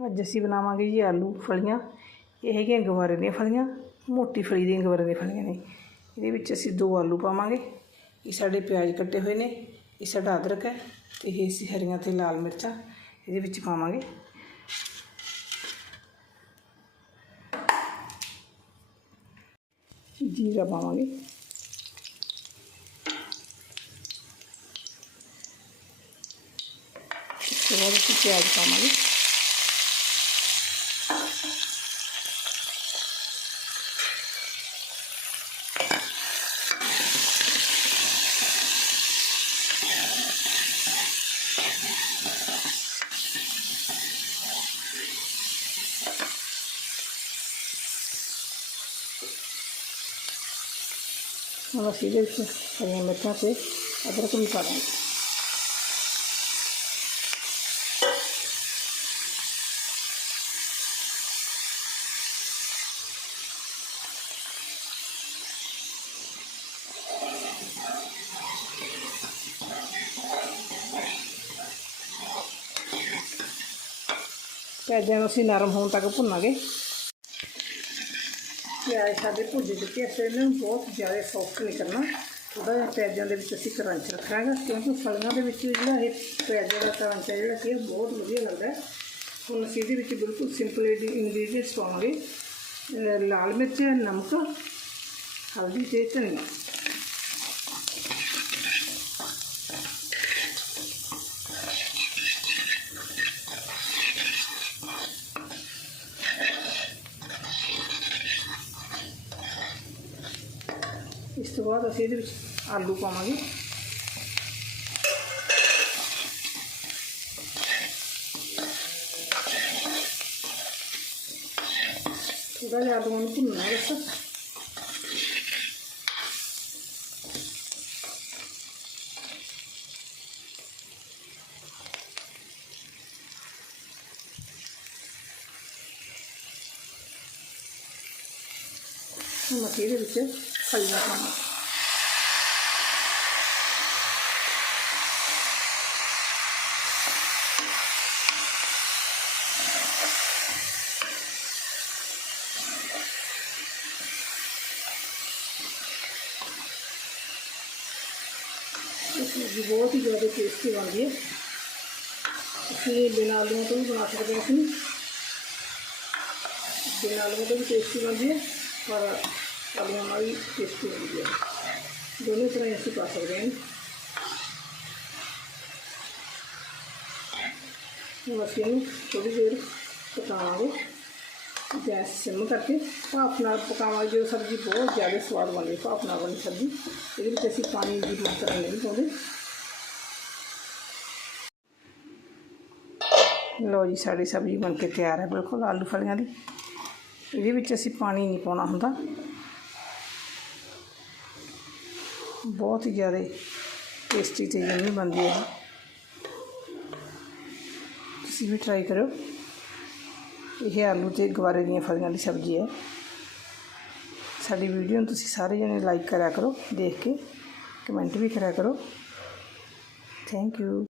ਅੱਜ ਅਸੀਂ ਬਣਾਵਾਂਗੇ ਜੀ ਆਲੂ ਫਲੀਆਂ ਇਹ ਹੈਗੀਆਂ ਗਵਾਰੇ ਦੀਆਂ ਫਲੀਆਂ ਮੋਟੀ ਫਲੀ ਦੀਆਂ ਗਵਾਰੇ ਦੀਆਂ ਫਲੀਆਂ ਨੇ ਇਹਦੇ ਵਿੱਚ ਅਸੀਂ ਦੋ ਆਲੂ ਪਾਵਾਂਗੇ ਇਹ ਸਾਡੇ ਪਿਆਜ਼ ਕੱਟੇ ਹੋਏ ਨੇ ਇਹ ਸਾਡਾ ਅਦਰਕ ਹੈ ਤੇ ਇਹ ਅਸੀਂ ਹਰੀਆਂ ਤੇ ਲਾਲ ਮਿਰਚਾਂ ਇਹਦੇ ਵਿੱਚ ਪਾਵਾਂਗੇ ਜੀਰਾ ਪਾਵਾਂਗੇ ਇਸ ਤੋਂ ਬਾਅਦ ਅਸੀਂ ਪਿਆਜ਼ ਪਾਵਾਂਗੇ Mama sidir ke saya mecah ke agar kami kalah. Kaya jangan sih naram hong tak lagi. ਪਿਆਜ਼ ਸਾਡੇ ਭੁੱਜ ਚੁੱਕੇ ਅਸੀਂ ਇਹਨਾਂ ਨੂੰ ਬਹੁਤ ਜ਼ਿਆਦਾ ਸੌਫਟ ਨਹੀਂ ਕਰਨਾ ਥੋੜਾ ਜਿਹਾ ਪਿਆਜ਼ਾਂ ਦੇ ਵਿੱਚ ਅਸੀਂ ਕਰੰਚ ਰੱਖਾਂਗੇ ਕਿਉਂਕਿ ਫਲੀਆਂ ਦੇ ਵਿੱਚ ਜਿਹੜਾ ਇਹ ਪਿਆਜ਼ਾਂ ਦਾ ਕਰੰਚ ਹੈ ਜਿਹੜਾ ਕਿ ਇਹ ਬਹੁਤ ਵਧੀਆ ਲੱਗਦਾ ਹੈ ਹੁਣ ਅਸੀਂ ਇਹਦੇ ਵਿੱਚ ਬਿਲਕੁਲ ਸਿੰਪਲ ਇੰਗਰੀਡੀਅੰਟਸ ਪਾਵਾਂਗੇ ਅਹ ਲਾਲ ਮਿਰਚ ਨਮਕ ਹਲਦੀ ਤੇ ਧਨੀਆ ਇਸ ਤੋਂ ਬਾਅਦ ਅਸੀਂ ਇਹਦੇ ਵਿੱਚ ਆਲੂ ਪਾਵਾਂਗੇ ਥੋੜਾ ਜਿਹਾ ਆਲੂਆਂ ਨੂੰ ਭੁੰਨਣਾ ਹੈ ਬਸ ਹੁਣ ਅਸੀਂ ਇਹਦੇ फलियाँ खाना। बहुत ही ज़्यादा टेस्टी बन गई है इसलिए बिना आलूओं तो भी बना सकते हैं इसमें बिना आलूओं तो भी टेस्टी बन गई है और अब ये हमारी टेस्टी बन गया दोनों तरह ऐसे पा सकते हैं बस थोड़ी देर पकावे गैस सिम करके। भाप न पकावे जो सब्ज़ी, बहुत ज़्यादा स्वाद बनी भाप न बनी सब्ज़ी। ये असं पानी की मात्रा नहीं पाते लो जी साड़ी सब्ज़ी बन के तैयार है, बिल्कुल आलू फलियाँ की ये असं पानी नहीं पाना होंगे ਪਾਣੀ ਨਹੀਂ ਪਾਉਣਾ ਹੁੰਦਾ ਬਹੁਤ ਹੀ ਜ਼ਿਆਦਾ ਟੇਸਟੀ ਤੇ ਯੰਮੀ ਬਣਦੀ ਹੈ ਤੁਸੀਂ ਵੀ ਟਰਾਈ ਕਰੋ ਇਹ ਆਲੂ ਤੇ ਗਵਾਰੇ ਦੀਆਂ ਫਲੀਆਂ ਦੀ ਸਬਜ਼ੀ ਹੈ ਸਾਡੀ ਵੀਡੀਓ ਨੂੰ ਤੁਸੀਂ ਸਾਰੇ ਜਣੇ ਲਾਈਕ ਕਰਿਆ ਕਰੋ ਦੇਖ ਕੇ ਕਮੈਂਟ ਵੀ ਕਰਿਆ ਕਰੋ ਥੈਂਕ ਯੂ